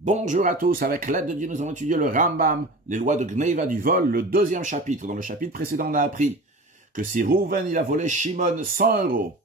Bonjour à tous, avec l'aide de Dieu, nous allons étudier le Rambam, les lois de Gneiva du vol, le deuxième chapitre. Dans le chapitre précédent, on a appris que si Rouven il a volé Shimon 100 euros,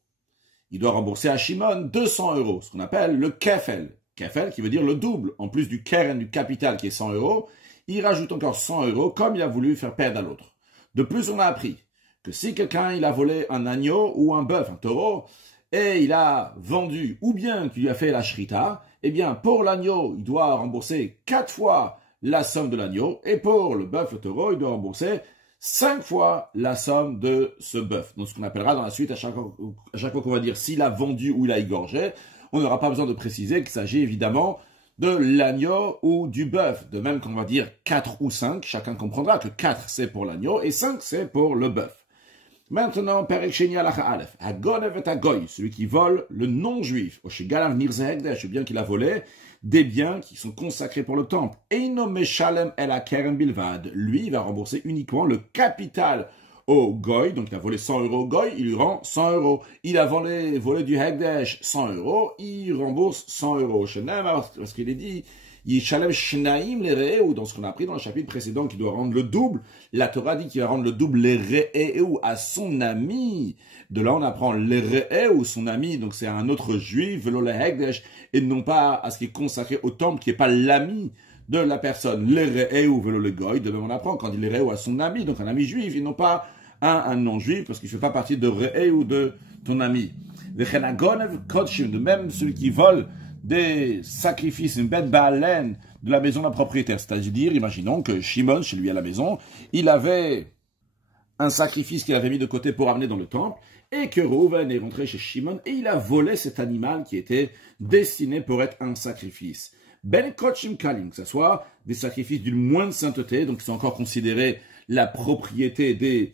il doit rembourser à Shimon 200 euros, ce qu'on appelle le kefel. Kefel qui veut dire le double. En plus du keren, du capital qui est 100 euros, il rajoute encore 100 euros comme il a voulu faire perdre à l'autre. De plus, on a appris que si quelqu'un il a volé un agneau ou un bœuf, un taureau, et il a vendu, ou bien qu'il lui a fait la shrita, eh bien, pour l'agneau, il doit rembourser 4 fois la somme de l'agneau, et pour le bœuf, le taureau, il doit rembourser 5 fois la somme de ce bœuf. Donc, ce qu'on appellera dans la suite, à chaque fois qu'on va dire s'il a vendu ou il a égorgé, on n'aura pas besoin de préciser qu'il s'agit évidemment de l'agneau ou du bœuf. De même qu'on va dire 4 ou 5, chacun comprendra que 4 c'est pour l'agneau et 5 c'est pour le bœuf. Maintenant, Perek Sheni Halacha Aleph, Hagonev et Hagoy, celui qui vole le non-juif, Oshegalav Nirze Hekdesh, bien qu'il a volé des biens qui sont consacrés pour le temple. Eino Meshalem El Hakeren Bilvad, lui, il va rembourser uniquement le capital au Goy, donc il a volé 100 euros au Goy, il lui rend 100 euros. Il a volé du Hekdesh 100 euros, il rembourse 100 euros. Shenem, parce qu'il est dit, Yishalem Shnaim les Re'eu, dans ce qu'on a appris dans le chapitre précédent, qui doit rendre le double. La Torah dit qu'il va rendre le double les Re'eu à son ami. De là, on apprend les Re'eu, son ami, donc c'est un autre juif, velo le Hekdesh, et non pas à ce qui est consacré au temple, qui n'est pas l'ami de la personne. Les Re'eu, velo le Goy, de même on apprend quand il les Re'eu à son ami, donc un ami juif, et non pas un non-juif, parce qu'il ne fait pas partie de Re'eu ou de ton ami. De même celui qui vole des sacrifices, une bête baleine de la maison d'un propriétaire. C'est-à-dire, imaginons que Shimon, chez lui à la maison, il avait un sacrifice qu'il avait mis de côté pour amener dans le temple, et que Reuven est rentré chez Shimon, et il a volé cet animal qui était destiné pour être un sacrifice. Ben Kochim Kalim, que ce soit des sacrifices d'une moindre sainteté, donc qui sont encore considérés la propriété des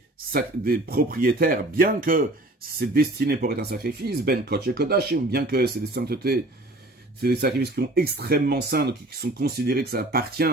propriétaires, bien que c'est destiné pour être un sacrifice, Ben Kochim Kodashim, bien que c'est des saintetés. C'est des sacrifices qui sont extrêmement saints, donc qui sont considérés que ça appartient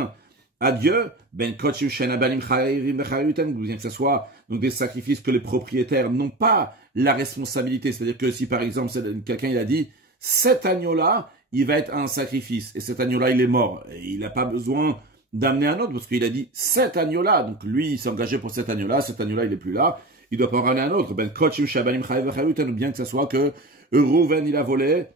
à Dieu. Ben kochim shenabalim chayivim bechayutem, bien que ce soit donc des sacrifices que les propriétaires n'ont pas la responsabilité. C'est-à-dire que si par exemple quelqu'un il a dit cet agneau-là, il va être un sacrifice et cet agneau-là il est mort, et il n'a pas besoin d'amener un autre parce qu'il a dit cet agneau-là. Donc lui il s'est engagé pour cet agneau-là il est plus là, il doit pas en ramener un autre. Ben kochim shenabalim chayivim bechayutem, bien que ce soit que Reuven il a volé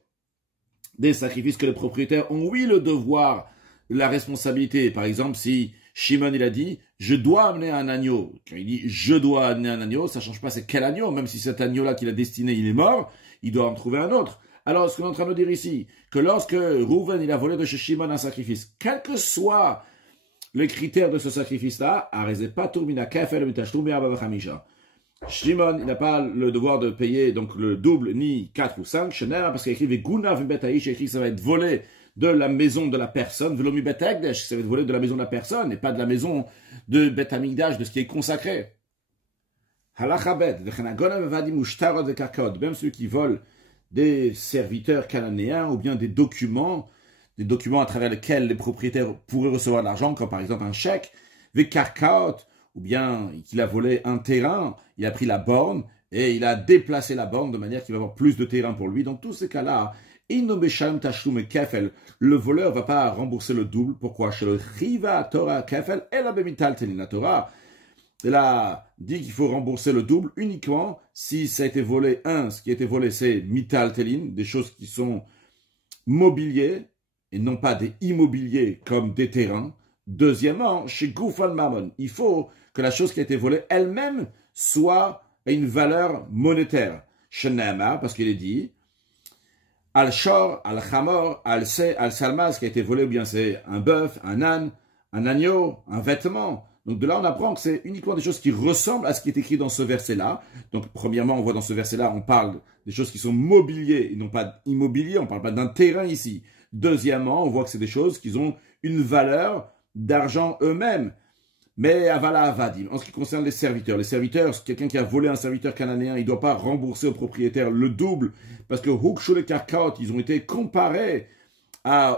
des sacrifices que les propriétaires ont, oui, le devoir, la responsabilité. Par exemple, si Shimon, il a dit, je dois amener un agneau. Quand il dit, je dois amener un agneau, ça ne change pas c'est quel agneau. Même si cet agneau-là qu'il a destiné, il est mort, il doit en trouver un autre. Alors, ce qu'on est en train de dire ici, que lorsque Reuven, il a volé de chez Shimon un sacrifice, quel que soit les critères de ce sacrifice-là, Shimon, il n'a pas le devoir de payer donc le double, ni 4 ou 5, parce qu'il écrit Gunav Betaïch, écrit que ça va être volé de la maison de la personne, Velomi Betakdesh, ça va être volé de la maison de la personne, et pas de la maison de Bet Amigdash, de ce qui est consacré. Halachabet, même ceux qui volent des serviteurs cananéens, ou bien des documents à travers lesquels les propriétaires pourraient recevoir de l'argent, comme par exemple un chèque, Vekarkaot, ou bien qu'il a volé un terrain, il a pris la borne et il a déplacé la borne de manière qu'il va avoir plus de terrain pour lui. Dans tous ces cas-là, le voleur ne va pas rembourser le double. Pourquoi? Chez le Riva Torah Kefel et la Bemitaltelin. La Torah, elle a dit qu'il faut rembourser le double uniquement si ça a été volé. Ce qui a été volé, c'est Mitaltelin, des choses qui sont mobiliers et non pas des immobiliers comme des terrains. Deuxièmement, chez Goufal Mammon, il faut que la chose qui a été volée elle-même soit à une valeur monétaire. Shenema, parce qu'il est dit, Al-Shor, Al-Chamor, Al-Se, Al-Salma, ce qui a été volé, bien c'est un bœuf, un âne, un agneau, un vêtement. Donc de là, on apprend que c'est uniquement des choses qui ressemblent à ce qui est écrit dans ce verset-là. Donc premièrement, on voit dans ce verset-là, on parle des choses qui sont mobiliers et non pas immobiliers, on ne parle pas d'un terrain ici. Deuxièmement, on voit que c'est des choses qui ont une valeur d'argent eux-mêmes. Mais avala avadim, en ce qui concerne les serviteurs, quelqu'un qui a volé un serviteur cananéen, il ne doit pas rembourser au propriétaire le double, parce que Hukshul et Karkaot, ils ont été comparés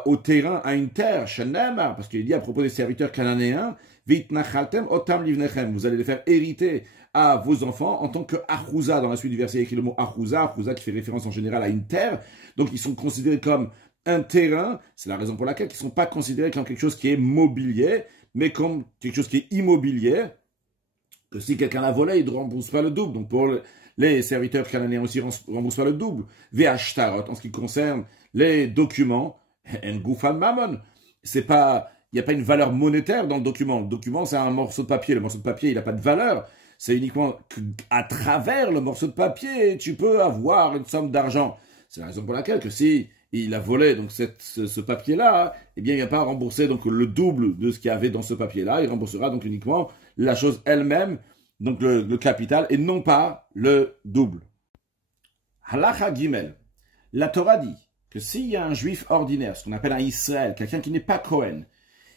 au terrain, à une terre, Shanema, parce qu'il dit à propos des serviteurs cananéens, Vitnachaltem otam livnechem, vous allez les faire hériter à vos enfants en tant que Achouza. Dans la suite du verset, il y a écrit le mot Achouza qui fait référence en général à une terre, donc ils sont considérés comme un terrain, c'est la raison pour laquelle ils ne sont pas considérés comme quelque chose qui est mobilier, mais comme quelque chose qui est immobilier, que si quelqu'un l'a volé, il ne rembourse pas le double. Donc pour les serviteurs cananéens aussi, ne remboursent pas le double. V'ashtarot, en ce qui concerne les documents, en goufan mammon, c'est pas, il n'y a pas une valeur monétaire dans le document. Le document, c'est un morceau de papier. Le morceau de papier, il n'a pas de valeur. C'est uniquement qu'à travers le morceau de papier, tu peux avoir une somme d'argent. C'est la raison pour laquelle que si il a volé donc ce papier-là, eh bien, il n'y a pas à rembourser donc le double de ce qu'il y avait dans ce papier-là. Il remboursera donc uniquement la chose elle-même, donc le capital, et non pas le double. Halacha Gimel. La Torah dit que s'il y a un juif ordinaire, ce qu'on appelle un Israël, quelqu'un qui n'est pas Cohen,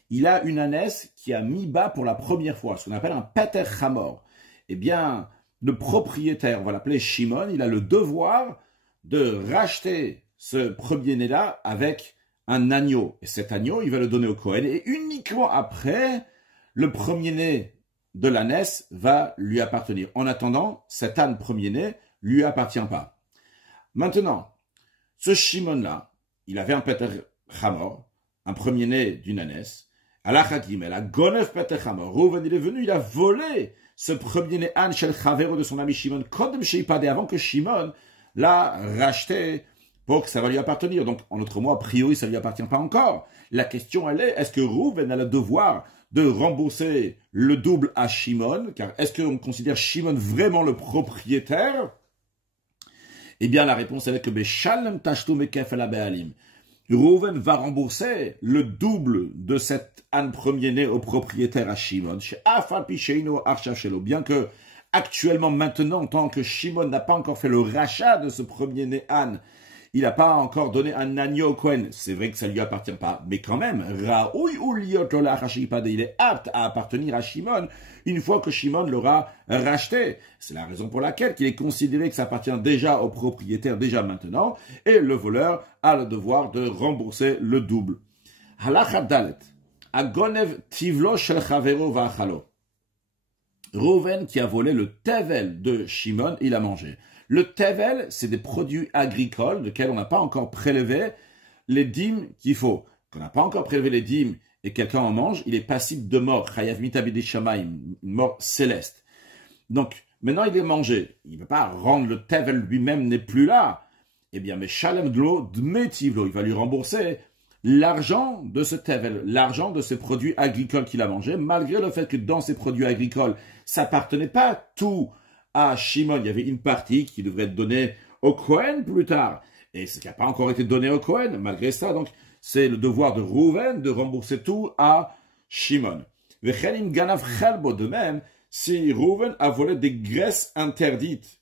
il a une ânesse qui a mis bas pour la première fois, ce qu'on appelle un Peter Chamor. Eh bien, le propriétaire, on va l'appeler Shimon, il a le devoir de racheter ce premier-né-là avec un agneau. Et cet agneau, il va le donner au Cohen. Et uniquement après, le premier-né de l'ânesse va lui appartenir. En attendant, cet âne premier-né lui appartient pas. Maintenant, ce Shimon-là, il avait un Peter Chamor, un premier-né d'une ânesse. Halacha Gimel, a Gonef Peter Chamor. Rouven, il est venu, il a volé ce premier-né âne shel Chavero de son ami Shimon, Kodem Sheipade, avant que Shimon l'a racheté pour que ça va lui appartenir. Donc, en d'autres mots, a priori, ça ne lui appartient pas encore. La question, elle est que Rouven a le devoir de rembourser le double à Shimon, car est-ce qu'on considère Shimon vraiment le propriétaire? Eh bien, la réponse est que Beshalem Tashtum Ekef El Be'alim. Rouven va rembourser le double de cet âne premier-né au propriétaire à Shimon. Bien que, actuellement, maintenant, tant que Shimon n'a pas encore fait le rachat de ce premier-né âne, il n'a pas encore donné un agneau au Kohen. C'est vrai que ça ne lui appartient pas, mais quand même, il est apte à appartenir à Shimon une fois que Shimon l'aura racheté. C'est la raison pour laquelle il est considéré que ça appartient déjà au propriétaire déjà maintenant, et le voleur a le devoir de rembourser le double. Halacha Dalet, Agonev Tivlo Shel Chavero Va'achalo. Rouven qui a volé le tevel de Shimon, il a mangé. Le tevel, c'est des produits agricoles desquels on n'a pas encore prélevé les dîmes qu'il faut. Quand on n'a pas encore prélevé les dîmes et quelqu'un en mange, il est passible de mort. Chayav mitabidi shamayim, une mort céleste. Donc, maintenant il est mangé. Il ne peut pas rendre le tevel lui-même n'est plus là. Eh bien, mais shalem dlo dmetivlo, il va lui rembourser l'argent de ce tevel, l'argent de ces produits agricoles qu'il a mangé, malgré le fait que dans ces produits agricoles, ça n'appartenait pas tout à Shimon. Il y avait une partie qui devrait être donnée au Kohen plus tard. Et ce qui n'a pas encore été donné au Kohen, malgré ça, donc, c'est le devoir de Rouven de rembourser tout à Shimon. Vechelim ganav chalbo, de même, si Rouven a volé des graisses interdites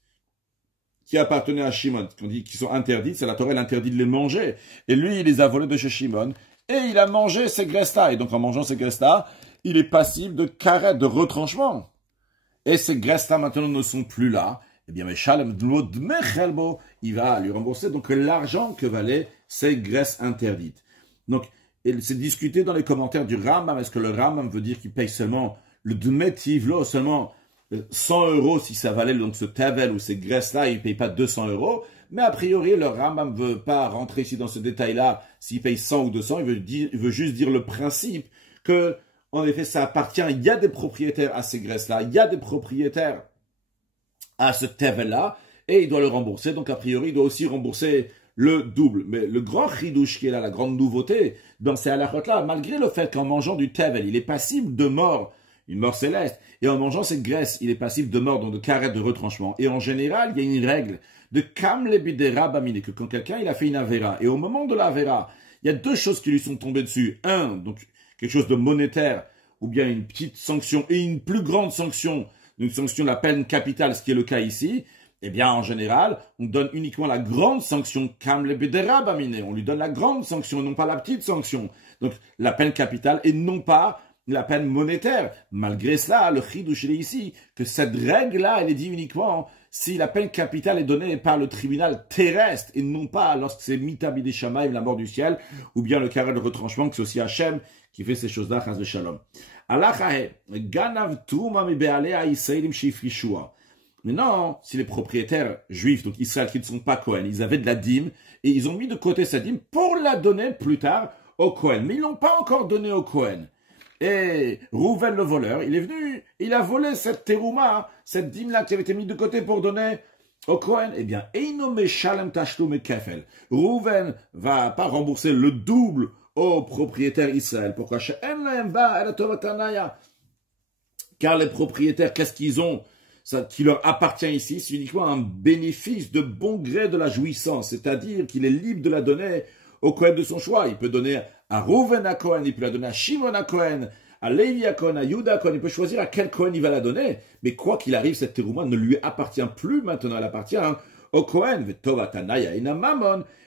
qui appartenaient à Shimon, qu'on dit qu'ils sont interdites, c'est la Torah, elle interdit de les manger. Et lui, il les a volées de chez Shimon, et il a mangé ces graisses-là. Et donc, en mangeant ces graisses-là, il est passible de carette, de retranchement. Et ces graisses-là, maintenant, ne sont plus là. Eh bien, il va lui rembourser donc l'argent que valaient ces graisses interdites. Donc, c'est discuté dans les commentaires du Rambam. Est-ce que le Rambam veut dire qu'il paye seulement le Dmetivlo, seulement 100 € si ça valait donc ce tavel ou ces graisses-là, il ne paye pas 200 €. Mais a priori, le Rambam ne veut pas rentrer ici dans ce détail-là s'il paye 100 ou 200. Il veut juste dire le principe que, en effet, ça appartient. Il y a des propriétaires à ces graisses-là. Il y a des propriétaires à ce tavel-là. Et il doit le rembourser. Donc, a priori, il doit aussi rembourser le double. Mais le grand chidouche qui est là, la grande nouveauté dans ces halachot-là, malgré le fait qu'en mangeant du tavel, il est passible de mort, une mort céleste, et en mangeant cette graisse, il est passible de mort, donc de carette de retranchement. Et en général, il y a une règle de kam lebidera bamine, que quand quelqu'un il a fait une avera, et au moment de l'avera, il y a deux choses qui lui sont tombées dessus. Un, donc quelque chose de monétaire, ou bien une petite sanction, et une plus grande sanction, une sanction de la peine capitale, ce qui est le cas ici. Eh bien, en général, on donne uniquement la grande sanction, kam lebidera bamine, on lui donne la grande sanction, non pas la petite sanction. Donc, la peine capitale, et non pas la peine monétaire. Malgré cela, le chidouche est ici, que cette règle-là, elle est dit uniquement si la peine capitale est donnée par le tribunal terrestre, et non pas lorsque c'est mitabide shamaim, la mort du ciel, ou bien le carré de retranchement, que c'est aussi Hachem qui fait ces choses-là, chas de shalom. Alachahe, ganav touma mi be'alea yisraelim shifrishua. Mais non, si les propriétaires juifs, donc Israël, qui ne sont pas Cohen, ils avaient de la dîme, et ils ont mis de côté cette dîme pour la donner plus tard au Cohen. Mais ils l'ont pas encore donné au Cohen. Et Rouven le voleur, il est venu, il a volé cette terouma, cette dîme-là qui avait été mise de côté pour donner au Cohen. Eh bien, Eino Meshalem Tashlum Kefel. Rouven va pas rembourser le double au propriétaire Israël. Pourquoi? Car les propriétaires, qu'est-ce qu'ils ont? Ça, qui leur appartient ici, c'est uniquement un bénéfice de bon gré de la jouissance, c'est-à-dire qu'il est libre de la donner au Cohen de son choix. Il peut donner à Rouven à Cohen, il peut la donner à Shimon à Cohen, à Lévi à Cohen, à Yuda à Cohen, il peut choisir à quel Cohen il va la donner, mais quoi qu'il arrive, cette terouma ne lui appartient plus maintenant, elle appartient au Cohen,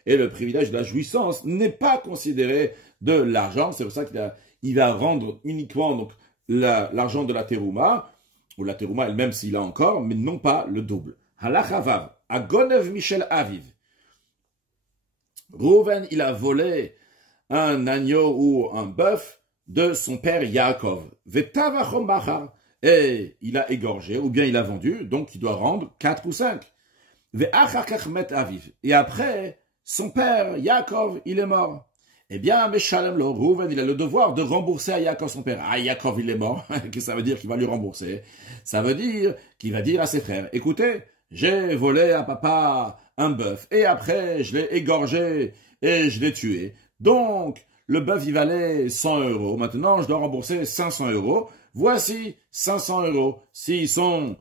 et le privilège de la jouissance n'est pas considéré de l'argent, c'est pour ça qu'il va rendre uniquement donc l'argent de la terouma, ou la terouma elle-même s'il a encore, mais non pas le double. Halachavav, Agonev Michel Aviv. Rouven, il a volé un agneau ou un bœuf de son père Yaakov. Vetavachom Bachar. Et il a égorgé, ou bien il a vendu, donc il doit rendre 4 ou 5. Ve'achakach met Aviv. Et après, son père Yaakov, il est mort. Eh bien, Meshalem lo, Rouven, il a le devoir de rembourser à Yaakov son père. Ah, Yaakov, il est mort. Qu'est-ce que ça veut dire qu'il va lui rembourser? Ça veut dire qu'il va dire à ses frères, écoutez, j'ai volé à papa un bœuf, et après, je l'ai égorgé, et je l'ai tué. Donc, le bœuf, il valait 100 euros. Maintenant, je dois rembourser 500 euros. Voici 500 euros. S'ils sont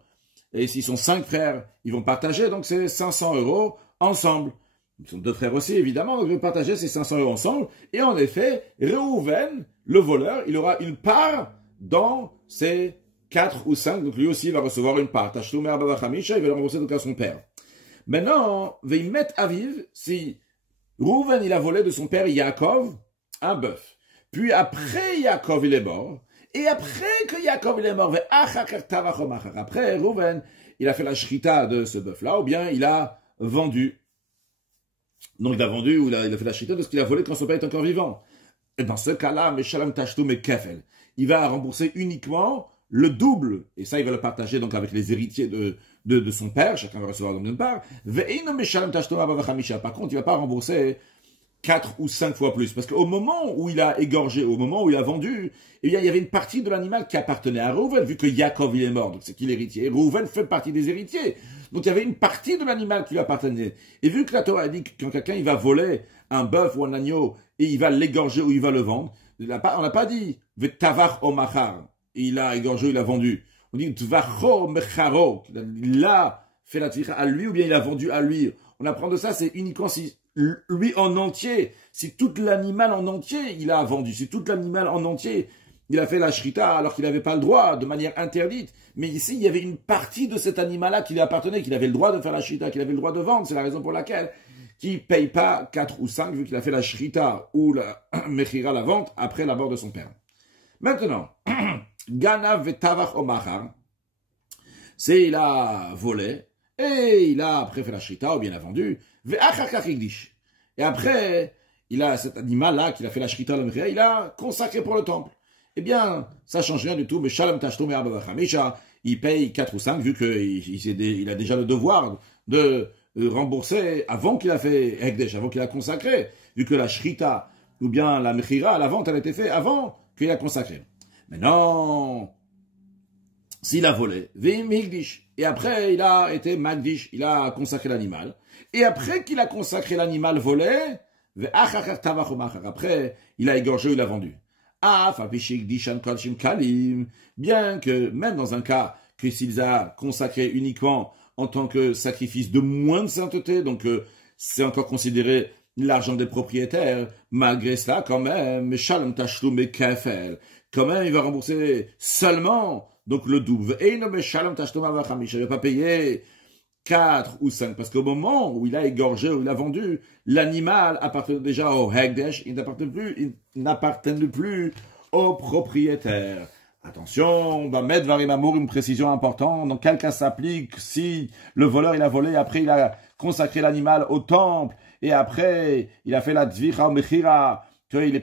5 frères, ils vont partager, donc c'est 500 euros ensemble. Ils sont 2 frères aussi, évidemment, donc ils vont partager ces 500 euros ensemble. Et en effet, Reuven, le voleur, il aura une part dans ces 4 ou 5, donc lui aussi il va recevoir une part. Tashlumer Abavachamisha, il va le rembourser donc à son père. Maintenant, Veimet Aviv, si Reuven, il a volé de son père Yaakov un bœuf. Puis après Yaakov, il est mort. Et après que Yaakov, il est mort, après Reuven, il a fait la shrita de ce bœuf-là, ou bien il a vendu. Donc il a vendu ou il a fait la shrita de ce qu'il a volé quand son père est encore vivant. Et dans ce cas-là, Meshalem Tashtum et Kefel, il va rembourser uniquement le double. Et ça, il va le partager donc avec les héritiers de son père. Chacun va recevoir donc une part. Par contre, il ne va pas rembourser 4 ou 5 fois plus. Parce qu'au moment où il a égorgé, au moment où il a vendu, eh bien, il y avait une partie de l'animal qui appartenait à Reuven, vu que Yaakov il est mort, donc c'est qui l'héritier? Reuven fait partie des héritiers. Donc il y avait une partie de l'animal qui lui appartenait. Et vu que la Torah a dit que quand quelqu'un il va voler un bœuf ou un agneau, et il va l'égorger ou il va le vendre, on n'a pas dit Vetavar omachar, il a égorgé ou il a vendu. On dit Tvacho mecharo, il a fait la tvicha à lui ou bien il a vendu à lui. On apprend de ça, c'est uniquement si lui en entier, si tout l'animal en entier il a vendu, si tout l'animal en entier il a fait la shrita alors qu'il n'avait pas le droit, de manière interdite. Mais ici, il y avait une partie de cet animal-là qui lui appartenait, qu'il avait le droit de faire la shrita, qu'il avait le droit de vendre. C'est la raison pour laquelle il ne paye pas 4 ou 5, vu qu'il a fait la shrita ou la mechira, la vente, après la mort de son père. Maintenant, Ganav vetavach omachar, c'est il a volé, et il a après fait la shrita, ou bien il a vendu, et après, il a cet animal-là qu'il a fait la shrita, la mechira, il a consacré pour le temple. Eh bien, ça change rien du tout, mais Shalom Tashtum et Abavachamisha, il paye 4 ou 5, vu qu'il a déjà le devoir de rembourser avant qu'il a fait Hekdesh, avant qu'il a consacré, vu que la Shrita, ou bien la Mechira, la vente, elle a été faite avant qu'il a consacré. Maintenant, s'il a volé, Vim Hikdish, et après il a été Magdish, il a consacré l'animal, et après qu'il a consacré l'animal volé, après il a égorgé ou il a vendu. Bien que, même dans un cas que s'il a consacré uniquement en tant que sacrifice de moins de sainteté, donc c'est encore considéré l'argent des propriétaires, malgré cela, quand même, quand même, il va rembourser seulement donc le double. Et il ne va pas payer 4 ou 5, parce qu'au moment où il a égorgé, où il a vendu, l'animal appartenait déjà au Hekdesh, il n'appartenait plus au propriétaire. Attention, on va mettre Varimamour une précision importante. Dans quel cas s'applique si le voleur il a volé, après il a consacré l'animal au temple, et après il a fait la Dvicha ou Mechira, qu'il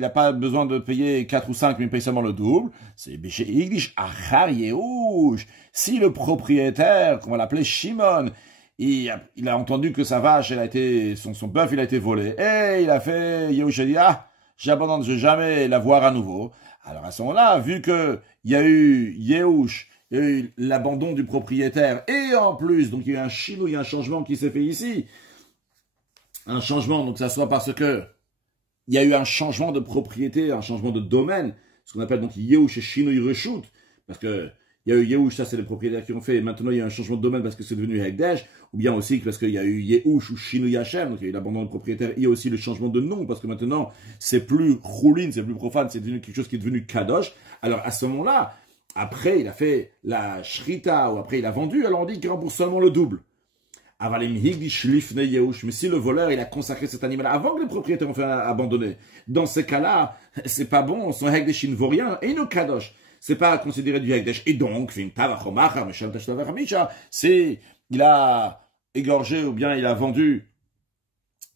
n'a pas besoin de payer 4 ou 5, mais il paye seulement le double. C'est Béché Igdish Achar Yehush. Si le propriétaire, qu'on va l'appeler Shimon, il a entendu que sa vache, son bœuf, il a été volé. Et il a fait, Yehush a dit, j'abandonne, je vais jamais la voir à nouveau. Alors à ce moment-là, vu que il y a eu Yehush, il y a eu l'abandon du propriétaire, et en plus, donc il y a eu un chino, il y a un changement qui s'est fait ici. Un changement, donc ça soit parce que il y a eu un changement de propriété, un changement de domaine, ce qu'on appelle donc Yehush et Shino Reshut, parce que il y a eu Yehush, ça c'est les propriétaires qui ont fait, et maintenant il y a un changement de domaine parce que c'est devenu Hekdesh, ou bien aussi parce qu'il y a eu Yehush ou Shino Yashem, donc il y a eu l'abandon de propriétaire, il y a aussi le changement de nom, parce que maintenant c'est plus Choulin, c'est plus profane, c'est devenu quelque chose qui est devenu Kadosh. Alors à ce moment-là, après il a fait la Shrita, ou après il a vendu, alors on dit qu'il rembourse seulement le double. Mais si le voleur il a consacré cet animal avant que les propriétaires ont fait abandonner, dans ces cas-là, c'est pas bon, son Hekdesh il ne vaut rien, et nous Kadosh. C'est pas considéré du Hekdesh. Et donc, c'est, il a égorgé ou bien il a vendu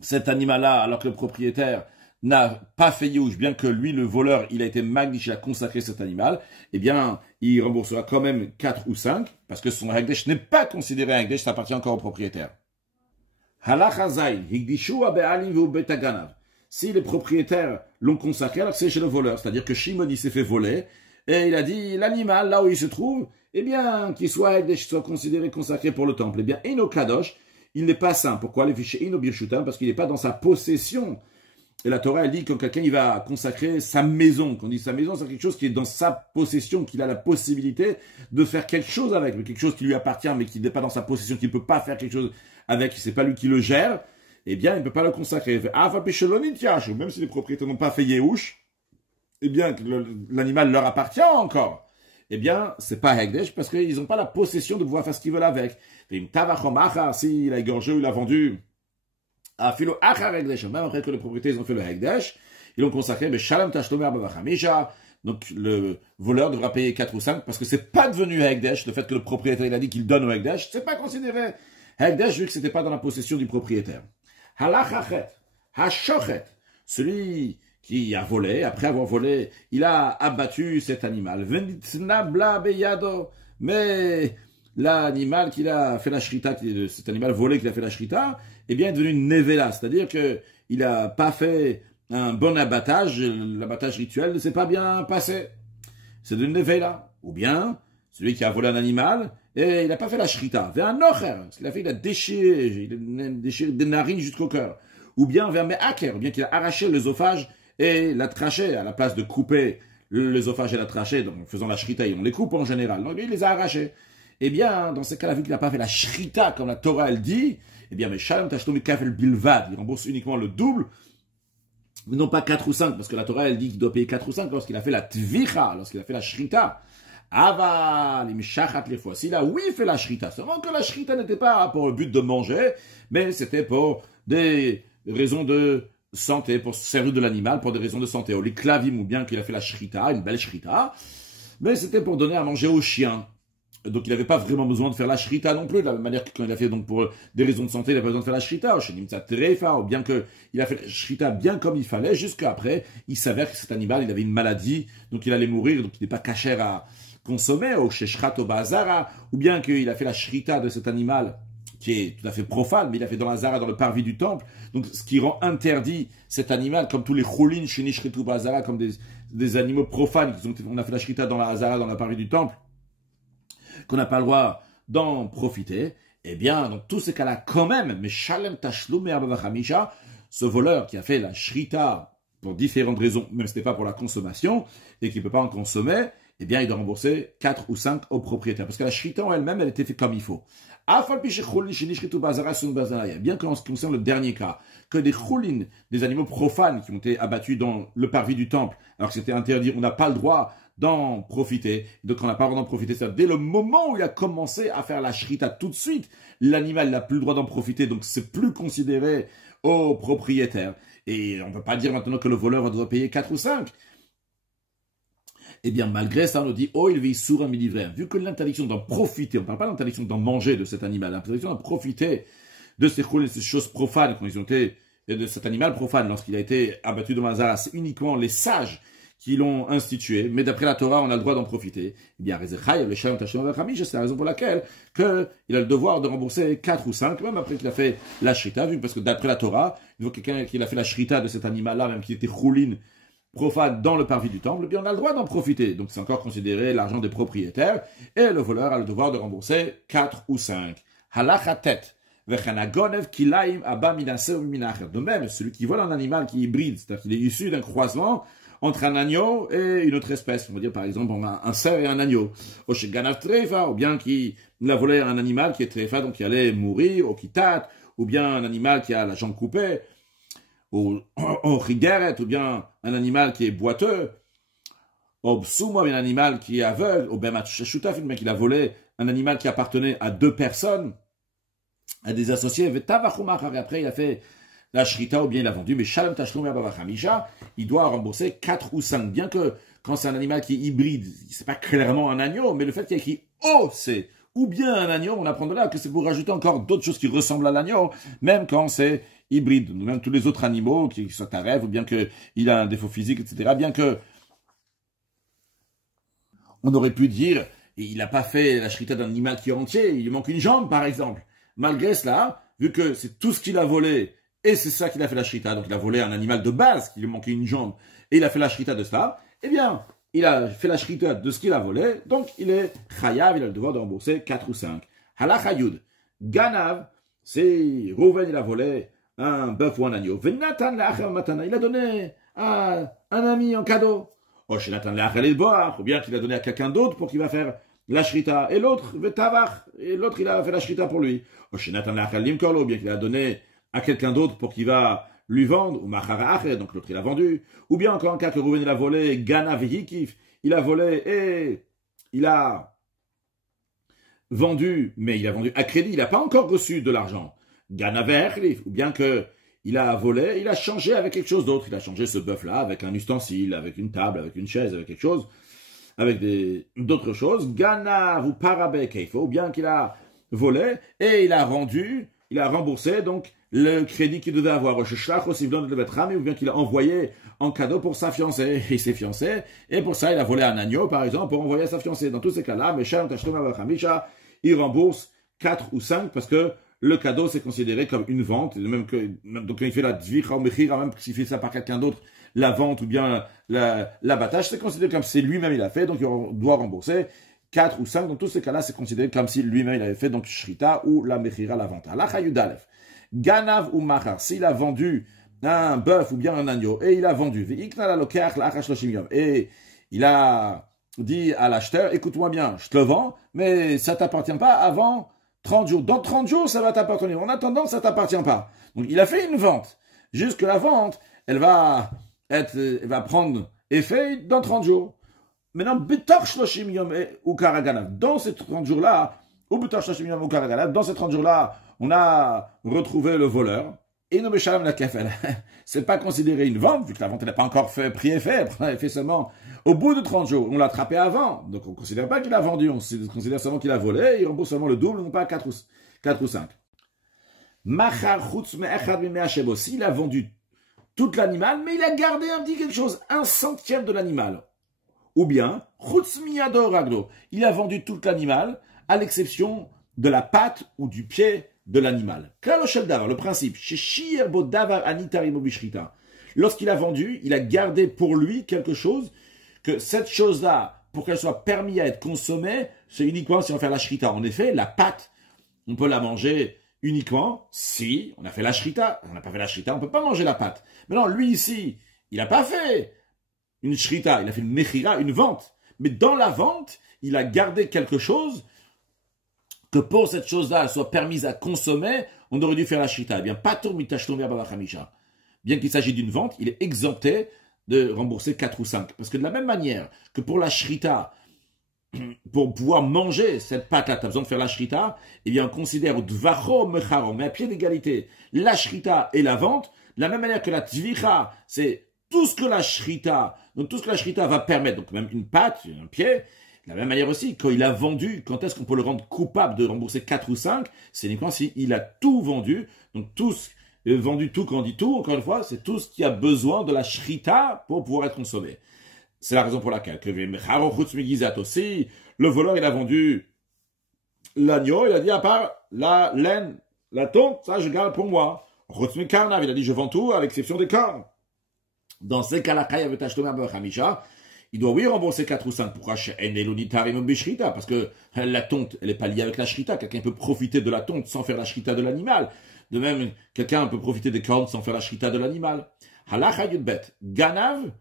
cet animal-là alors que le propriétaire n'a pas fait Yehush, bien que lui, le voleur, il a été magnifique, il a consacré cet animal, eh bien, il remboursera quand même 4 ou 5, parce que son Hekdesh n'est pas considéré un Hekdesh, ça appartient encore au propriétaire. Si les propriétaires l'ont consacré, alors c'est chez le voleur, c'est-à-dire que Shimon, il s'est fait voler, et il a dit, l'animal, là où il se trouve, eh bien, qu'il soit Hekdesh, soit considéré consacré pour le temple. Eh bien, Eno Kadosh, il n'est pas saint. Pourquoi? Les fichiers Eno Birshutam, parce qu'il n'est pas dans sa possession. Et la Torah, elle dit, quand quelqu'un, il va consacrer sa maison, quand on dit sa maison, c'est quelque chose qui est dans sa possession, qu'il a la possibilité de faire quelque chose avec, mais quelque chose qui lui appartient, mais qui n'est pas dans sa possession, qu'il ne peut pas faire quelque chose avec, c'est pas lui qui le gère, eh bien, il ne peut pas le consacrer. Même si les propriétaires n'ont pas fait Yehush, eh bien, l'animal leur appartient encore. Eh bien, c'est pas Hekdesh parce qu'ils n'ont pas la possession de pouvoir faire ce qu'ils veulent avec. S'il a égorgé ou il a vendu, même après que les propriétaires ils ont fait le Hekdesh, ils l'ont consacré, mais Shalom Tashlomer Bavachamisha, donc le voleur devra payer 4 ou 5 parce que c'est pas devenu Hekdesh, le fait que le propriétaire il a dit qu'il donne au Hekdesh, c'est pas considéré Hekdesh vu que c'était pas dans la possession du propriétaire. Halachachet, Hashochet, celui qui a volé, après avoir volé, il a abattu cet animal. Mais l'animal qu'il a fait la shrita, cet animal volé qu'il a fait la shrita, eh bien, est devenu une nevela, c'est-à-dire que il a pas fait un bon abattage, l'abattage rituel ne s'est pas bien passé. C'est devenu une nevela. Ou bien, celui qui a volé un animal, et il n'a pas fait la shrita. Vers un ocher, ce qu'il a fait, il a déchiré des narines jusqu'au cœur. Ou bien vers me'aker, ou bien qu'il a arraché l'œsophage et la trachée, à la place de couper l'œsophage et la trachée, donc en faisant la shrita, on les coupe en général. Donc il les a arrachés. Eh bien, dans ce cas-là, vu qu'il n'a pas fait la shrita, comme la Torah elle dit, eh bien, mais Shalom Tashlomi Kafel Bilvad, il rembourse uniquement le double, mais non pas 4 ou 5, parce que la Torah elle dit qu'il doit payer 4 ou 5 lorsqu'il a fait la tvicha, lorsqu'il a fait la shrita. Ava, les fois. S'il a oui fait la shrita, seulement que la shrita n'était pas pour le but de manger, mais c'était pour des raisons de santé, pour se servir de l'animal, pour des raisons de santé. Ou les clavim, ou bien qu'il a fait la shrita, une belle shrita, mais c'était pour donner à manger aux chiens. Donc il n'avait pas vraiment besoin de faire la shrita non plus, de la même manière que quand il a fait donc pour des raisons de santé, il n'a pas besoin de faire la shrita, ou bien qu'il a fait la shrita bien comme il fallait, jusqu'après, il s'avère que cet animal, il avait une maladie, donc il allait mourir, donc il n'est pas cachère à consommer, ou chez Shrato Bazara, ou bien qu'il a fait la shrita de cet animal, qui est tout à fait profane, mais il a fait dans la Zara, dans le parvis du temple, donc ce qui rend interdit cet animal, comme tous les choulin, sheni, shritu, bazara, comme des animaux profanes, on a fait la shrita dans la Zara, dans le parvis du temple, qu'on n'a pas le droit d'en profiter, eh bien, dans tous ces cas-là, quand même, mais Shalem Tashlum et Abavachamisha, ce voleur qui a fait la shrita pour différentes raisons, même si ce n'était pas pour la consommation, et qui ne peut pas en consommer, eh bien, il doit rembourser 4 ou 5 au propriétaire. Parce que la shrita en elle-même, elle était faite comme il faut. Bien qu'en ce qui concerne le dernier cas, que des choulines, des animaux profanes qui ont été abattus dans le parvis du temple, alors que c'était interdit, on n'a pas le droit d'en profiter. Donc on n'a pas le droit d'en profiter. Ça, dès le moment où il a commencé à faire la shrita, tout de suite, l'animal n'a plus le droit d'en profiter, donc c'est plus considéré au propriétaire. Et on ne peut pas dire maintenant que le voleur doit payer 4 ou 5. Eh bien, malgré ça, on nous dit, oh, il vit sourd un midi-vrai. Vu que l'interdiction d'en profiter, on ne parle pas d'interdiction d'en manger de cet animal, l'interdiction d'en profiter de ces choses profanes quand ils ont été de cet animal profane lorsqu'il a été abattu dans Mazara, c'est uniquement les sages qui l'ont institué, mais d'après la Torah, on a le droit d'en profiter. Eh bien, c'est la raison pour laquelle il a le devoir de rembourser 4 ou 5, même après qu'il a fait la shrita, vu parce que d'après la Torah, il faut quelqu'un qui a fait la shrita de cet animal-là, même qui était choulin, profane dans le parvis du temple, eh bien, on a le droit d'en profiter. Donc, c'est encore considéré l'argent des propriétaires, et le voleur a le devoir de rembourser 4 ou 5. Halachatet. De même, celui qui vole un animal qui est hybride, c'est-à-dire qu'il est issu d'un croisement entre un agneau et une autre espèce. On va dire par exemple un cerf et un agneau. Ou bien qu'il a volé un animal qui est tréfa, donc qui allait mourir, au kitat, ou bien un animal qui a la jambe coupée, ou rigeret, ou bien un animal qui est boiteux, ou un animal qui est aveugle, ou bien qu'il a volé un animal qui appartenait à 2 personnes, à des associés, et après il a fait la shrita ou bien il a vendu, mais Shalom Tashlum Yabavachamisha, il doit rembourser 4 ou 5, bien que quand c'est un animal qui est hybride, c'est pas clairement un agneau, mais le fait qu'il y ait écrit OC, ou bien un agneau, on apprend de là que c'est pour rajouter encore d'autres choses qui ressemblent à l'agneau, même quand c'est hybride, même tous les autres animaux, qui soient un rêve, ou bien qu'il a un défaut physique, etc., bien que on aurait pu dire, il n'a pas fait la shrita d'un animal qui est entier, il lui manque une jambe par exemple. Malgré cela, vu que c'est tout ce qu'il a volé, et c'est ça qu'il a fait la shrita, donc il a volé un animal de base, qui lui manquait une jambe, et il a fait la shrita de cela, eh bien, il a fait la shrita de ce qu'il a volé, donc il est chayav, il a le devoir de rembourser 4 ou 5. Halachayud, Ganav, c'est Rouven, il a volé un bœuf ou un agneau. Venatan la'achar matana, il a donné à un ami en cadeau. Ou shenatan la'achar l'boach, ou bien qu'il a donné à quelqu'un d'autre pour qu'il va faire la shrita, et l'autre, il a fait la shrita pour lui. Ou shenatan la'achar limkorlo, ou bien qu'il a donné à quelqu'un d'autre pour qu'il va lui vendre, ou machara, donc l'autre il a vendu. Ou bien encore un cas que Rouven il a volé, Ganav Yikif, il a volé et il a vendu, mais il a vendu à crédit, il n'a pas encore reçu de l'argent. Ganav Echlif, ou bien que il a volé, il a changé avec quelque chose d'autre, il a changé ce bœuf-là avec un ustensile, avec une table, avec une chaise, avec quelque chose, avec d'autres choses. Ganav ou Parabe Keifo, ou bien qu'il a volé et il a remboursé donc le crédit qu'il devait avoir, ou bien qu'il a envoyé en cadeau pour sa fiancée. Il s'est fiancé, et pour ça, il a volé un agneau, par exemple, pour envoyer à sa fiancée. Dans tous ces cas-là, il rembourse 4 ou 5, parce que le cadeau, c'est considéré comme une vente, donc quand il fait la dvicha ou mechira, même s'il fait ça par quelqu'un d'autre, la vente ou bien l'abattage, c'est considéré comme si lui-même il a fait, donc il doit rembourser 4 ou 5. Dans tous ces cas-là, c'est considéré comme si lui-même il avait fait, donc shrita ou la mechira, la vente. Ganav ou machar, s'il a vendu un bœuf ou bien un agneau, et il a vendu, et il a dit à l'acheteur, écoute-moi bien, je te le vends, mais ça t'appartient pas avant 30 jours. Dans 30 jours, ça va t'appartenir. En attendant, ça t'appartient pas. Donc, il a fait une vente. Juste que la vente, elle va prendre effet dans 30 jours. Maintenant, betor shloshim yom ou karaganav. Dans ces 30 jours-là, ou betor shloshim yom ou karaganav, dans ces 30 jours-là, on a retrouvé le voleur. Et no beshalam la kafel. C'est pas considéré une vente, vu que la vente n'a pas encore pris effet. Elle a fait seulement au bout de 30 jours. On l'a attrapé avant. Donc on ne considère pas qu'il a vendu. On considère seulement qu'il a volé. Il rembourse seulement le double, non pas 4 ou 5. S'il a vendu tout l'animal, mais il a gardé un petit quelque chose, 1/100 de l'animal. Ou bien, il a vendu tout l'animal, à l'exception de la patte ou du pied de l'animal. Le principe, lorsqu'il a vendu, il a gardé pour lui quelque chose, que cette chose-là, pour qu'elle soit permise à être consommée, c'est uniquement si on fait la shrita. En effet, la pâte, on peut la manger uniquement si on a fait la shrita. On n'a pas fait la shrita, on ne peut pas manger la pâte. Mais non, lui ici, il n'a pas fait une shrita, il a fait une mechira, une vente. Mais dans la vente, il a gardé quelque chose que pour cette chose-là, elle soit permise à consommer, on aurait dû faire la shrita. Eh bien, bien qu'il s'agisse d'une vente, il est exempté de rembourser 4 ou 5. Parce que de la même manière que pour la shrita, pour pouvoir manger cette pâte-là, tu as besoin de faire la shrita, eh bien, on considère dvacho mecharo, mais à pied d'égalité, la shrita et la vente, de la même manière que la tvicha, c'est tout ce que la shrita, donc tout ce que la shrita va permettre, donc même une pâte, un pied. De la même manière aussi, quand il a vendu, quand est-ce qu'on peut le rendre coupable de rembourser 4 ou 5? C'est uniquement s'il a tout vendu, donc tout vendu tout, quand on dit tout, encore une fois, c'est tout ce qui a besoin de la shrita pour pouvoir être consommé. C'est la raison pour laquelle, aussi, le voleur, il a vendu l'agneau, il a dit, à part la laine, la tonte, ça, je garde pour moi. Il a dit, je vends tout, à l'exception des cornes. Dans ces cas-là, il doit, oui, rembourser 4 ou 5. Pourquoi? Parce que la tonte, elle n'est pas liée avec la shrita. Quelqu'un peut profiter de la tonte sans faire la shrita de l'animal. De même, quelqu'un peut profiter des cornes sans faire la shrita de l'animal. Halacha yudbet. Ganav,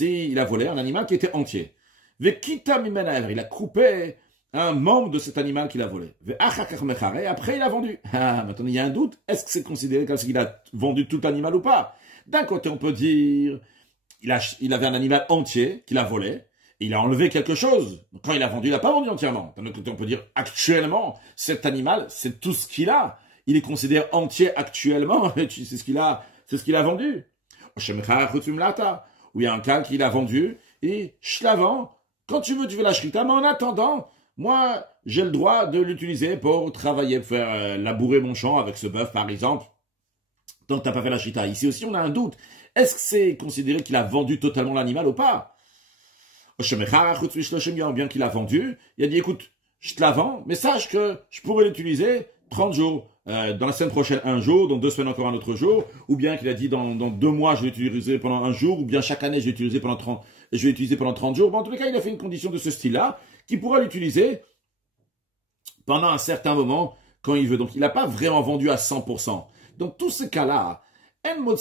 il a volé un animal qui était entier. Vekita mimenaever, il a coupé un membre de cet animal qu'il a volé. Après, il a vendu. Ah, maintenant, il y a un doute. Est-ce que c'est considéré comme s'il a vendu tout l'animal ou pas? D'un côté, on peut dire, il avait un animal entier qu'il a volé, et il a enlevé quelque chose. Donc, quand il a vendu, il n'a pas vendu entièrement. D'un autre côté, on peut dire, actuellement, cet animal, c'est tout ce qu'il a. Il est considéré entier actuellement, c'est ce qu'il a vendu. Ou il y a un cas qu'il a vendu, et je la vends. Quand tu veux la shrita, mais en attendant, moi, j'ai le droit de l'utiliser pour travailler, pour faire labourer mon champ avec ce bœuf, par exemple. Donc, tu n'as pas fait la shrita. Ici aussi, on a un doute. Est-ce que c'est considéré qu'il a vendu totalement l'animal ou pas? Bien qu'il a vendu, il a dit, écoute, je te la vends, mais sache que je pourrais l'utiliser 30 jours. Dans la semaine prochaine, un jour, dans 2 semaines encore un autre jour, ou bien qu'il a dit dans 2 mois, je vais l'utiliser pendant un jour, ou bien chaque année, je vais l'utiliser pendant 30 jours. Bon, en tous les cas, il a fait une condition de ce style-là, qui pourra l'utiliser pendant un certain moment, quand il veut. Donc, il n'a pas vraiment vendu à 100%. Donc, tous ces cas-là, on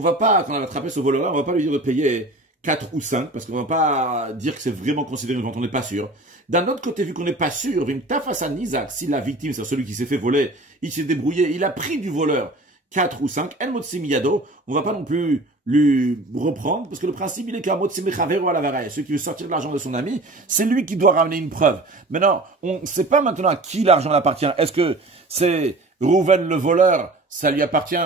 va pas, quand on a attrapé ce voleur-là, on va pas lui dire de payer 4 ou 5, parce qu'on va pas dire que c'est vraiment considéré une vente, on n'est pas sûr. D'un autre côté, vu qu'on n'est pas sûr, si la victime, c'est celui qui s'est fait voler, il s'est débrouillé, il a pris du voleur 4 ou 5, on va pas non plus lui reprendre, parce que le principe, il est qu'un celui qui veut sortir de l'argent de son ami, c'est lui qui doit ramener une preuve. Maintenant, on ne sait pas maintenant à qui l'argent appartient. Est-ce que c'est Rouven le voleur, ça lui appartient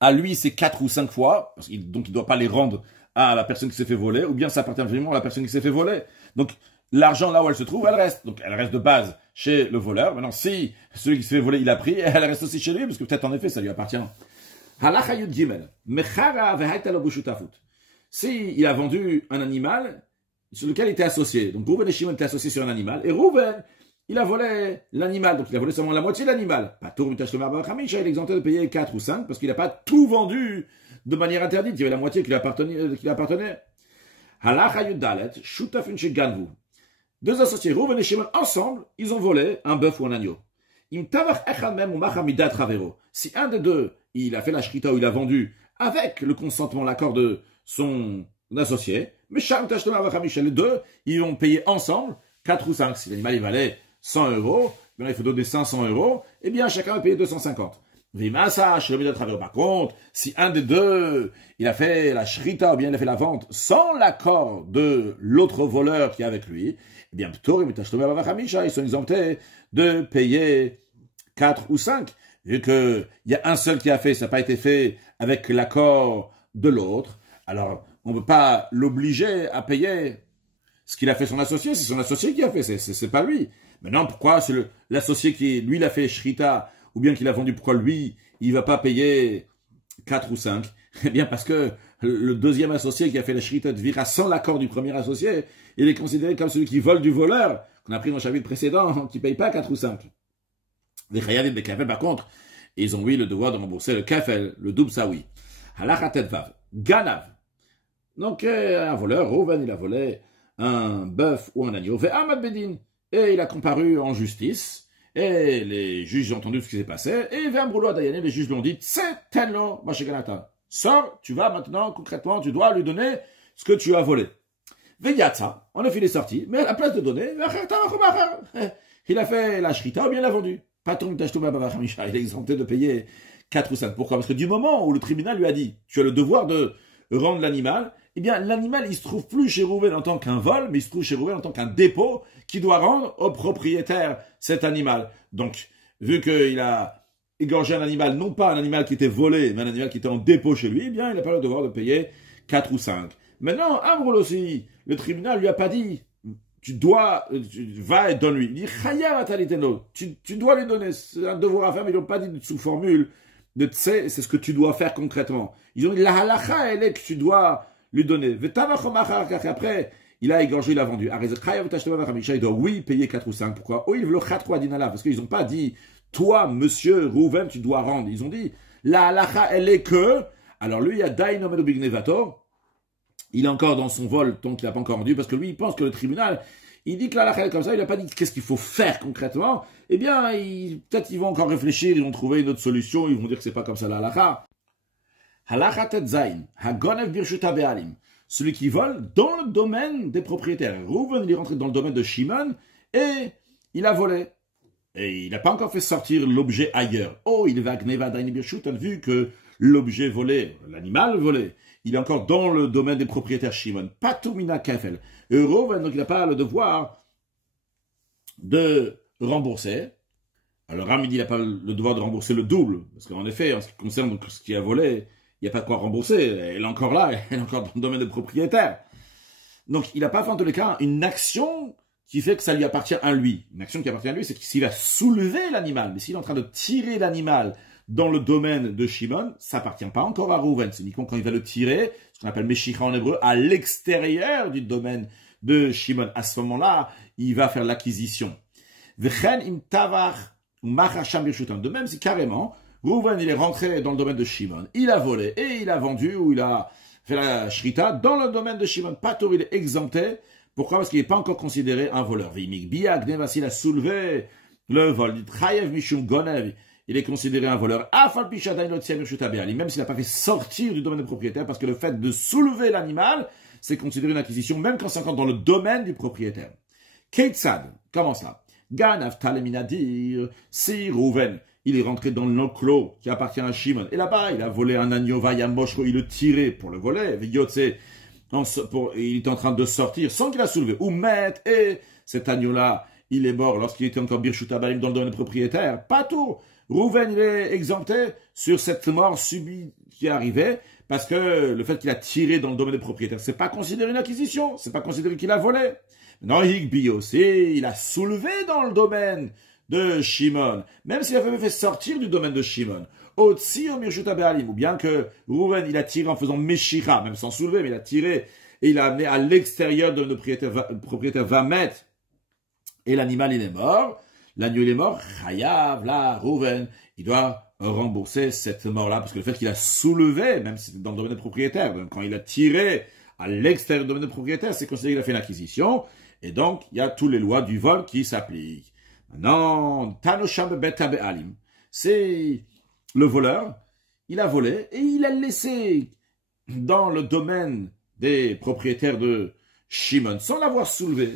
à lui, c'est 4 ou 5 fois, donc il ne doit pas les rendre à la personne qui s'est fait voler, ou bien ça appartient vraiment à la personne qui s'est fait voler. Donc, l'argent, là où elle se trouve, elle reste. Donc, elle reste de base chez le voleur. Maintenant, si celui qui s'est fait voler, il a pris, elle reste aussi chez lui, parce que peut-être, en effet, ça lui appartient. Si il a vendu un animal sur lequel il était associé, donc Rouven et Shimon étaient associés sur un animal, et Rouven, il a volé l'animal, donc il a volé seulement la moitié de l'animal. Il est exempté de payer 4 ou 5, parce qu'il n'a pas tout vendu de manière interdite. Il y avait la moitié qui lui appartenait. Deux associés, Rouven et Shimon, ensemble, ils ont volé un bœuf ou un agneau. Si un des deux, il a fait la shrita ou il a vendu avec le consentement, l'accord de son associé, mais les deux, ils ont payé ensemble 4 ou 5. Si l'animal il valait 100 euros, il faut donner 500 euros, eh bien chacun va payer 250. Par contre, si un des deux, il a fait la shrita ou bien il a fait la vente sans l'accord de l'autre voleur qui est avec lui, eh bien, ils sont exemptés de payer 4 ou 5. Vu qu'il y a un seul qui a fait, ça n'a pas été fait avec l'accord de l'autre, alors on ne peut pas l'obliger à payer ce qu'il a fait son associé, c'est son associé qui a fait, c'est pas lui. Maintenant, pourquoi c'est l'associé qui, lui, il a fait shrita, ou bien qu'il a vendu, pourquoi lui, il ne va pas payer 4 ou 5? Eh bien, parce que le deuxième associé qui a fait la shrita de vira sans l'accord du premier associé, il est considéré comme celui qui vole du voleur, qu'on a pris dans le chapitre précédent, qui ne paye pas 4 ou 5. Les Chayavim Bekafel, par contre, ils ont, oui, le devoir de rembourser le kafel, le double saoui. Halachatet vav, ganav. Donc, un voleur, Rouven, il a volé un bœuf ou un agneau, ve'amad bedin, et il a comparu en justice, et les juges ont entendu ce qui s'est passé, et ve'ambrolo adayané, les juges lui ont dit, c'est tenlo, masheganata. Sors, tu vas maintenant, concrètement, tu dois lui donner ce que tu as volé. Ve'yatsa, en effet, il est sorti, mais à la place de donner, il a fait la shrita ou bien il l'a vendu. Il est exempté de payer 4 ou 5. Pourquoi? Parce que du moment où le tribunal lui a dit, tu as le devoir de rendre l'animal, eh bien, l'animal, il se trouve plus chez Rouven en tant qu'un vol, mais il se trouve chez Rouven en tant qu'un dépôt qui doit rendre au propriétaire cet animal. Donc, vu qu'il a égorgé un animal, non pas un animal qui était volé, mais un animal qui était en dépôt chez lui, eh bien, il n'a pas le devoir de payer 4 ou 5. Maintenant, Amroul aussi, le tribunal lui a pas dit, va et donne-lui. Il dit, tu dois lui donner, c'est un devoir à faire, mais ils n'ont pas dit sous formule de c'est ce que tu dois faire concrètement. Ils ont dit, la halacha, elle est que tu dois lui donner. Après, il a égorgé, il a vendu. Il doit, oui, payer 4 ou 5. Pourquoi? Oh, il veut le khatro adinala. Parce qu'ils n'ont pas dit, toi, monsieur Rouven, tu dois rendre. Ils ont dit, la halacha, elle est que, alors lui, il y a Dainom et Bignevato. Il est encore dans son vol, donc il n'a pas encore rendu, parce que lui, il pense que le tribunal, il dit que la halakha est comme ça, il n'a pas dit qu'est-ce qu'il faut faire concrètement. Eh bien, peut-être ils vont encore réfléchir, ils vont trouver une autre solution, ils vont dire que c'est pas comme ça la halakha. Halakha tetzain, hagonev birshuta be'alim. Celui qui vole dans le domaine des propriétaires. Reuven, il est rentré dans le domaine de Shimon, et il a volé. Et il n'a pas encore fait sortir l'objet ailleurs. Oh, il va gneva daini birshutan, vu que l'objet volé, l'animal volé, il est encore dans le domaine des propriétaires Shimon. Patumina kefel. Reuven, donc il n'a pas le devoir de rembourser. Alors Ram, il dit qu'il n'a pas le devoir de rembourser le double. Parce qu'en effet, en ce qui concerne donc, ce qui a volé, il n'y a pas de quoi rembourser. Elle est encore là, elle est encore dans le domaine des propriétaires. Donc il n'a pas fait en tous les cas une action qui fait que ça lui appartient à lui. Une action qui appartient à lui, c'est que s'il va soulever l'animal, mais s'il est en train de tirer l'animal dans le domaine de Shimon, ça appartient pas encore à Reuven. C'est uniquement quand il va le tirer, ce qu'on appelle Meshicha en hébreu, à l'extérieur du domaine de Shimon. À ce moment-là, il va faire l'acquisition. De même si carrément, Reuven, il est rentré dans le domaine de Shimon, il a volé et il a vendu ou il a fait la shrita dans le domaine de Shimon. Patur, il est exempté. Pourquoi? Parce qu'il n'est pas encore considéré un voleur. S'il a soulevé le vol, il est considéré un voleur. Même s'il n'a pas fait sortir du domaine du propriétaire, parce que le fait de soulever l'animal, c'est considéré une acquisition, même quand c'est encore dans le domaine du propriétaire. Keitzad, comment ça? Ganav Taleminadir, si Reuven, il est rentré dans l'enclos qui appartient à Shimon, et là-bas, il a volé un agneau, Vayamoshro, il le tirait pour le voler, il est en train de sortir sans qu'il a soulevé. Ou met, et cet agneau-là, il est mort lorsqu'il était encore Birshut Abalim dans le domaine propriétaire. Pas tout. Reuven, il est exempté sur cette mort subie qui est arrivée, parce que le fait qu'il a tiré dans le domaine des propriétaires, c'est pas considéré une acquisition, c'est pas considéré qu'il a volé. Non, Higbi aussi, il a soulevé dans le domaine de Shimon, même s'il a fait sortir du domaine de Shimon. Otsi au Mirchuta Be'alim, ou bien que Reuven, il a tiré en faisant Meshira, même sans soulever, mais il a tiré et il a amené à l'extérieur de notre propriétaire 20 mètres, et l'animal, il est mort. L'agneau, il est mort. Chayav, là, Reuven, il doit rembourser cette mort-là, parce que le fait qu'il a soulevé, même si c'est dans le domaine des propriétaires, donc quand il a tiré à l'extérieur du domaine des propriétaires, c'est considéré qu'il a fait une acquisition, et donc, il y a toutes les lois du vol qui s'appliquent. Maintenant, Tanosham Beta Be'alim, c'est le voleur, il a volé, et il a laissé dans le domaine des propriétaires de Shimon, sans l'avoir soulevé.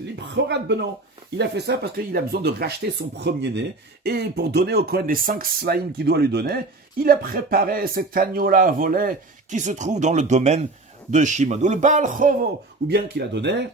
Il a fait ça parce qu'il a besoin de racheter son premier-né, et pour donner au Kohen les 5 slaim qu'il doit lui donner, il a préparé cet agneau-là à voler qui se trouve dans le domaine de Shimon. Ou le Baal Chovo, ou bien qu'il a donné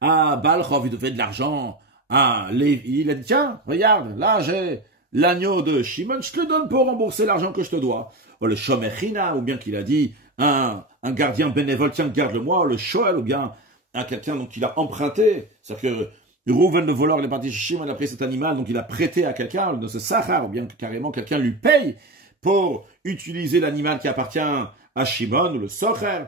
à Baal Chov, il devait de l'argent à Lévi. Il a dit, tiens, regarde, là j'ai l'agneau de Shimon, je te le donne pour rembourser l'argent que je te dois. Ou le Shomer China, ou bien qu'il a dit, un gardien bénévole, tiens, garde-le-moi, le Shoel, ou bien à quelqu'un donc il a emprunté, c'est-à-dire que Reuven le voleur, il est parti chez Shimon, il a pris cet animal, donc il a prêté à quelqu'un de ce Sachar, ou bien que carrément quelqu'un lui paye pour utiliser l'animal qui appartient à Shimon, ou le Socher.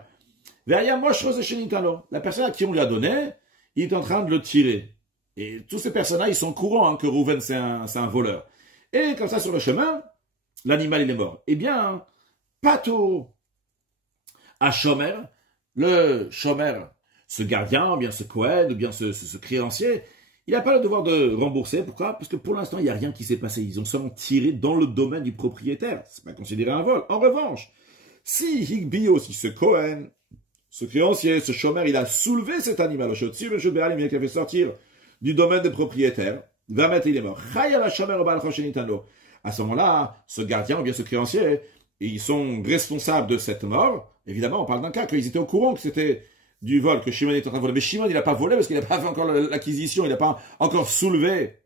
La personne à qui on lui a donné, il est en train de le tirer. Et tous ces personnes-là, ils sont courants que Reuven c'est un voleur. Et comme ça, sur le chemin, l'animal il est mort. Eh bien, Pato à Shomer, le Shomer, ce gardien, ou bien ce Kohen, ou bien ce créancier, il n'a pas le devoir de rembourser. Pourquoi? Parce que pour l'instant, il n'y a rien qui s'est passé. Ils ont seulement tiré dans le domaine du propriétaire. C'est pas considéré un vol. En revanche, si Higbio, si ce Kohen, ce créancier, ce Shomer, il a soulevé cet animal, le Shotzi, le Shobéalim, il a fait sortir du domaine des propriétaires, va mettre, il est mort. À ce moment-là, ce gardien, ou bien ce créancier, ils sont responsables de cette mort. Évidemment, on parle d'un cas qu'ils étaient au courant que c'était du vol, que Shimon était en train de voler. Mais Shimon, il n'a pas volé parce qu'il n'a pas fait encore l'acquisition, il n'a pas encore soulevé.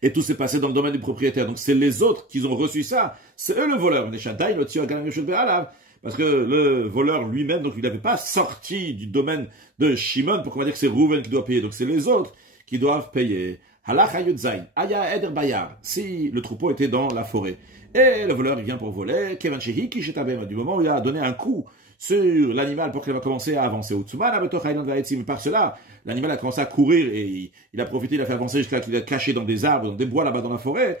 Et tout s'est passé dans le domaine du propriétaire. Donc c'est les autres qui ont reçu ça. C'est eux le voleur. parce que le voleur lui-même, donc il n'avait pas sorti du domaine de Shimon pour qu'on va dire que c'est Rouven qui doit payer, donc c'est les autres qui doivent payer. Halach Hayudzain, Aya Eder Bayar, si le troupeau était dans la forêt, et le voleur il vient pour voler, Kevan Shehi Kishetabem, du moment où il a donné un coup sur l'animal pour qu'il va commencer à avancer. Par cela, l'animal a commencé à courir et il a profité, il a fait avancer jusqu'à qu'il a caché dans des arbres, dans des bois là-bas dans la forêt.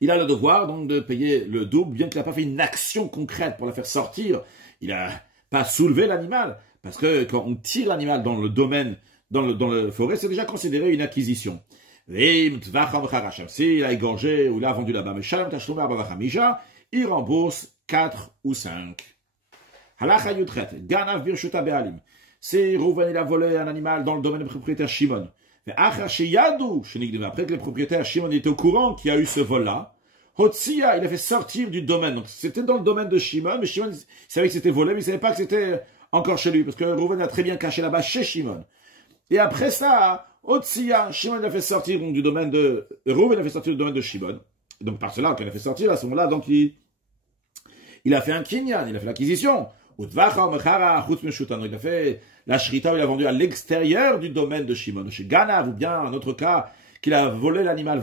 Il a le devoir donc de payer le double, bien qu'il n'a pas fait une action concrète pour la faire sortir. Il n'a pas soulevé l'animal, parce que quand on tire l'animal dans le domaine, dans le forêt, c'est déjà considéré une acquisition. S'il a égorgé ou il a vendu là-bas, il rembourse 4 ou 5. Halacha Yudchet, Ganav Birshuta Be'alim. Si Rouven il a volé un animal dans le domaine du propriétaire Shimon. Après que le propriétaire Shimon était au courant qu'il y a eu ce vol-là, Hotsia, il a fait sortir du domaine. Donc c'était dans le domaine de Shimon, mais Shimon savait que c'était volé, mais il ne savait pas que c'était encore chez lui, parce que Rouven a très bien caché là-bas chez Shimon. Et après ça, Hotsia, Shimon il a fait sortir donc, du domaine de Rouven, il a fait sortir du domaine de Shimon. Donc par cela, quand il a fait sortir, à ce moment-là, donc il a fait un kinyan, il a fait l'acquisition. Il a fait la shrita, il a vendu à l'extérieur du domaine de Shimon. Chez Ganav, ou bien, en autre cas, qu'il a volé l'animal,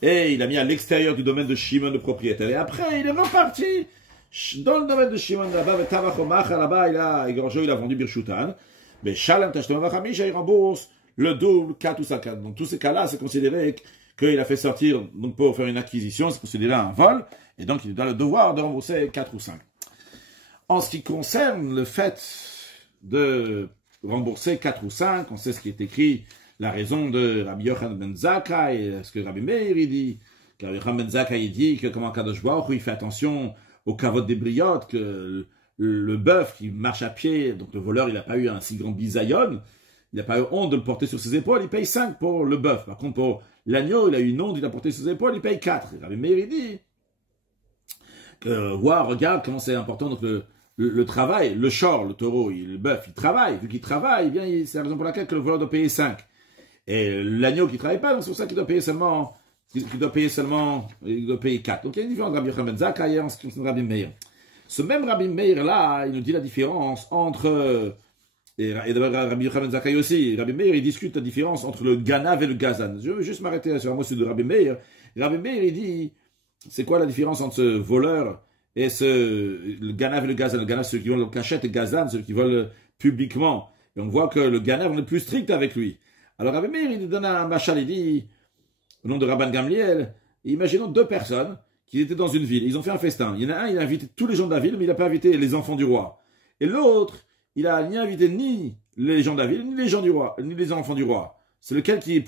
et il a mis à l'extérieur du domaine de Shimon, le propriétaire. Et après, il est reparti dans le domaine de Shimon, là-bas, il a égorgé, il a vendu Birshutan. Mais Shalem Tashtom Vachamisha, il rembourse le double, 4 ou 5. Donc, tous ces cas-là, c'est considéré qu'il a fait sortir, donc pour faire une acquisition, c'est considéré un vol, et donc il a le devoir de rembourser 4 ou 5. En ce qui concerne le fait de rembourser 4 ou 5, on sait ce qui est écrit, la raison de Rabbi Yochanan ben Zakkai, et ce que Rabbi Meir il dit, que Rabbi Yochanan ben Zakkai il dit que comment Kadosh Baruch Hu, il fait attention au kavod des briottes, que le bœuf qui marche à pied, donc le voleur il n'a pas eu un si grand bisayon, il n'a pas eu honte de le porter sur ses épaules, il paye 5 pour le bœuf. Par contre, pour l'agneau, il a eu une honte, il l'a porté sur ses épaules, il paye 4. Rabbi Meir il dit que, regarde comment c'est important, donc le travail, le shor, le taureau, le bœuf, il travaille. Vu qu'il travaille, eh bien, c'est la raison pour laquelle que le voleur doit payer 5. Et l'agneau qui ne travaille pas, donc c'est pour ça qu'il doit payer seulement, il doit payer 4. Donc il y a une différence de Rabbi Yochanan ben Zakkai en ce qui concerne Rabbi Meir. Ce même Rabbi Meir là, il nous dit la différence entre, et d'abord Rabbi Yochanan ben Zakkai aussi, Rabbi Meir il discute la différence entre le ganav et le gazan. Je veux juste m'arrêter sur un mot de Rabbi Meir. Rabbi Meir il dit, c'est quoi la différence entre ce voleur et le ganav et le gazan? Le ganav, c'est ceux qui volent en cachette, et gazan, ceux qui volent publiquement. Et on voit que le ganav, on est plus strict avec lui. Alors Rabbi Meir, il donne un machal, il dit, au nom de Rabban Gamliel, imaginons 2 personnes qui étaient dans une ville, ils ont fait un festin. Il y en a un, il a invité tous les gens de la ville, mais il n'a pas invité les enfants du roi. Et l'autre, il a ni invité ni les gens de la ville, ni les gens du roi, ni les enfants du roi. C'est lequel qui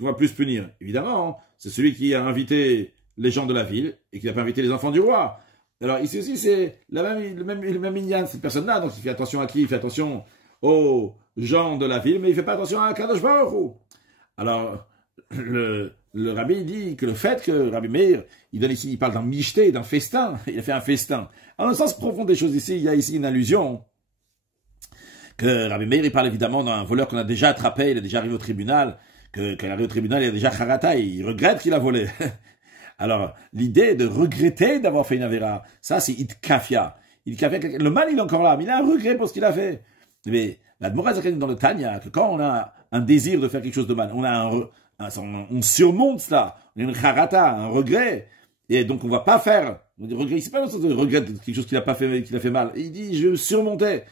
va plus punir? Évidemment, c'est celui qui a invité les gens de la ville et qui n'a pas invité les enfants du roi. Alors ici aussi, c'est le même inyan, cette personne-là, donc il fait attention à qui? Il fait attention aux gens de la ville, mais il ne fait pas attention à Kadosh Baruch Hu. Alors, le rabbi dit que le fait que Rabbi Meir, il parle d'un michté, d'un festin, il a fait un festin. En un sens profond des choses ici, il y a ici une allusion que Rabbi Meir, il parle évidemment d'un voleur qu'on a déjà attrapé, il est déjà arrivé au tribunal, quand il arrive au tribunal, il a déjà charata, il regrette qu'il a volé. Alors, l'idée de regretter d'avoir fait une avéra, ça c'est itkafia. Le mal, il est encore là, mais il a un regret pour ce qu'il a fait. Mais la Gemara dans le Tanya, que quand on a un désir de faire quelque chose de mal, on surmonte cela, on a une charata, un regret, et donc on va pas faire, regret, c'est pas dans le sens de regret de quelque chose qu'il a pas fait, qu'il a fait mal. Il dit, je surmontais.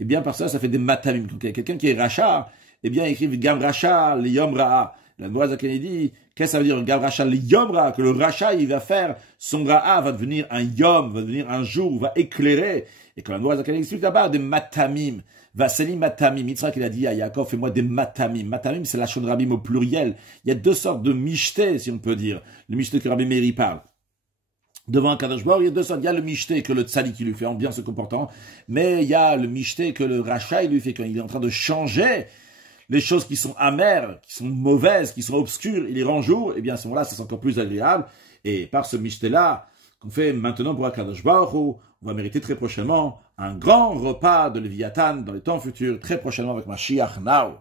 Et bien, par ça fait des matamim. Donc, quelqu'un qui est racha, eh bien, il écrit Gam racha, li yom ra'a. La Gemara dit, qu'est-ce que ça veut dire, Gam racha, li yom ra'a, que le racha, il va faire, son ra'a va devenir un yom, va devenir un jour, va éclairer. Et quand la Gemara explique là-bas, des matamim. Vaseli matamim. Yitzhak, il a dit à Yaakov, fais-moi des matamim. Matamim, c'est la shon rabim au pluriel. Il y a 2 sortes de michté, si on peut dire. Le michté que Rabbi Meir parle. Devant un Kadosh Baruch Hu, il y a 2 sortes. Il y a le michté que le tzadi qui lui fait en bien se comportant, mais il y a le michté que le rachat il lui fait quand il est en train de changer les choses qui sont amères, qui sont mauvaises, qui sont obscures, il les rend jour, et bien à ce moment-là, c'est encore plus agréable. Et par ce michté-là, qu'on fait maintenant pour Akadosh Baruch Hu, on va mériter très prochainement un grand repas de Léviathan dans les temps futurs, très prochainement avec Mashiach Now.